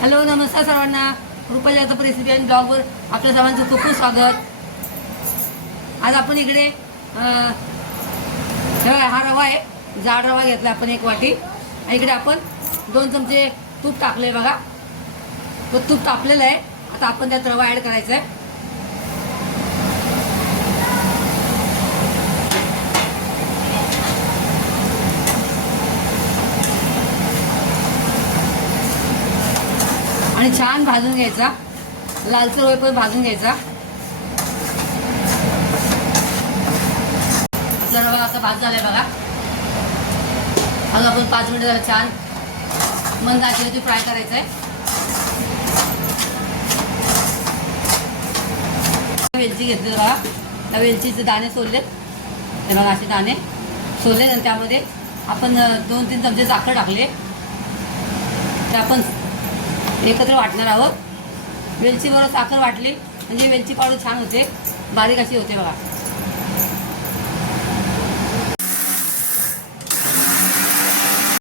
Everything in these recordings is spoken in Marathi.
हॅलो नमस्कार सर्वांना, रुपाली जाधव रेसिपी आणि ब्लॉगवर आपल्या सर्वांचं खूप खूप स्वागत. आज आपण इकडे हा रवा आहे, जाड रवा घेतला आपण 1 वाटी. इकडे आपण 2 चमचे तूप टाकले बघा. तो तूप तापलेलं आहे. आता आपण त्यात रवा ॲड करायचा आहे. आणि छान भाजून घ्यायचा, लालसर होईपर्यंत भाजून घ्यायचा. आपला रवा आता भाज झालाय बघा. आता आपण 5 मिनिटं छान मंद आचेवरती फ्राय करायचं आहे. वेलची घेतली बघा. त्या वेलचीचे दाणे सोललेत, हे बघा असे दाणे सोललेत. आणि त्यामध्ये आपण 2-3 चमचे साखर टाकले. ते आपण एकत्र वाटणार आहोत. वेलचीबरोबर साखर वाटली म्हणजे वेलची पावडर छान होते, बारीक अशी होते बघा.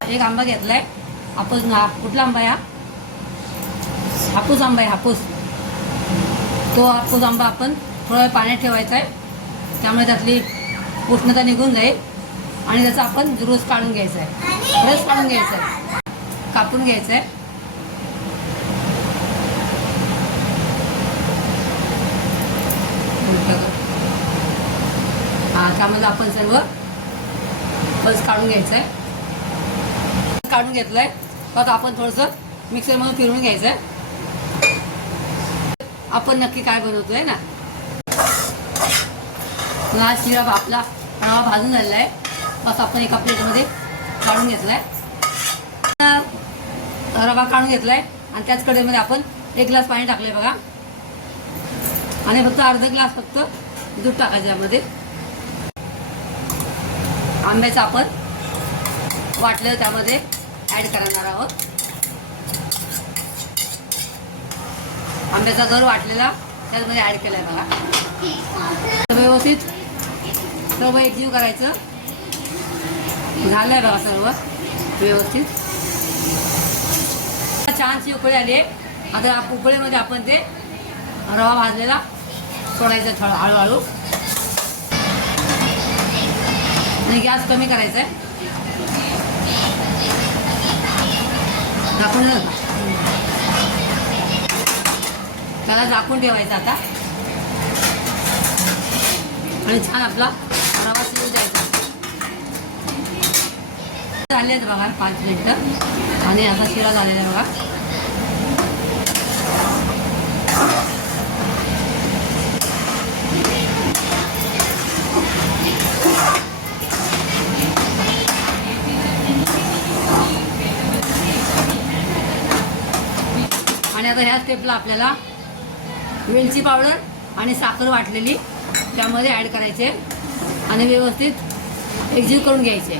एक आंबा घेतलाय आपण. कुठला आंबा आहे? हापूस आंबा आहे, हापूस. तो हापूस आंबा आपण थोडा वेळ पाण्यात ठेवायचा आहे, त्यामुळे त्यातली उष्णता निघून जाईल. आणि त्याचा आपण रस काढून घ्यायचा आहे, रस काढून घ्यायचा आहे, कापून घ्यायचा आहे. त्यामध्ये आपण सर्व रस काढून घ्यायचं आहे. काढून घेतलंय बघा. आपण थोडंसं मिक्सरमधून फिरवून घ्यायचं आहे. आपण नक्की काय बनवतोय ना. हा शिरा आपला रवा भाजून झालेला आहे. बस आपण एका प्लेटमध्ये काढून घेतलाय. रवा काढून घेतलाय आणि त्याच कढईमध्ये आपण 1 ग्लास पाणी टाकलंय बघा. आणि फक्त अर्धा ग्लास फक्त दूध टाकायचं यामध्ये. आंब्याचं आपण वाटलेलं त्यामध्ये ॲड करणार आहोत. आंब्याचा गर वाटलेला त्यामध्ये ॲड केला आहे बघा. व्यवस्थित सर्व एकजीव करायचं. झालं आहे बघा सर्व व्यवस्थित. छानशी उकळी आली आहे. आता उकळीमध्ये आपण ते रवा भाजलेला सोडायचा हळूहळू. आणि गॅस कमी करायचा आहे. झाकून त्याला झाकून ठेवायचं आता. आणि छान आपला रवा शिजून जायचा. झाले आहेत बघा 5 मिनिटं. आणि असा शिरा झालेला आहे बघा. आणि आता ह्या स्टेपला आपल्याला वेलची पावडर आणि साखर वाटलेली त्यामध्ये ॲड करायचे आणि व्यवस्थित एकजीव करून घ्यायचे.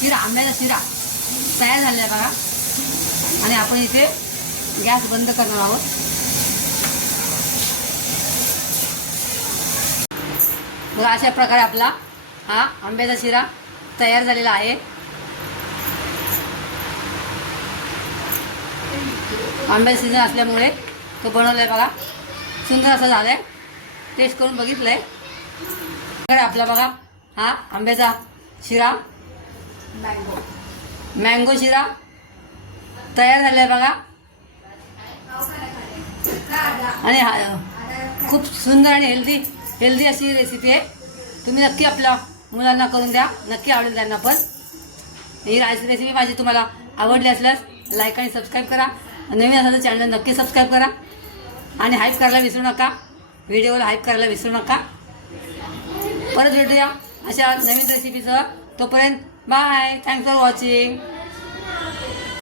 शिरा, आंब्याचा शिरा तयार झालेला आहे बघा. आणि आपण इथे गॅस बंद करणार आहोत. बघा अशा प्रकारे आपला हा आंब्याचा शिरा तयार झालेला आहे. आंब्याचा सीजन असल्यामुळे तो बनवला आहे बघा. सुंदर असं झालं आहे. टेस्ट करून बघितलं आहे. आपला बघा हा आंब्याचा शिरा, मँगो शिरा तयार झाला आहे बघा. आणि खूप सुंदर आणि हेल्दी अशी रेसिपी आहे. तुम्ही नक्की आपल्या मुलांना करून द्या, नक्की आवडेल त्यांना पण. ही रेसिपी माझी तुम्हाला आवडली असल्यास लाईक आणि सबस्क्राईब करा. नवीन असाल तर चॅनल नक्की सबस्क्राईब करा. आणि हाईप करायला विसरू नका. व्हिडिओला हाईप करायला विसरू नका. परत भेटूया अशा नवीन रेसिपीसह. तोपर्यंत बाय. Thanks for watching.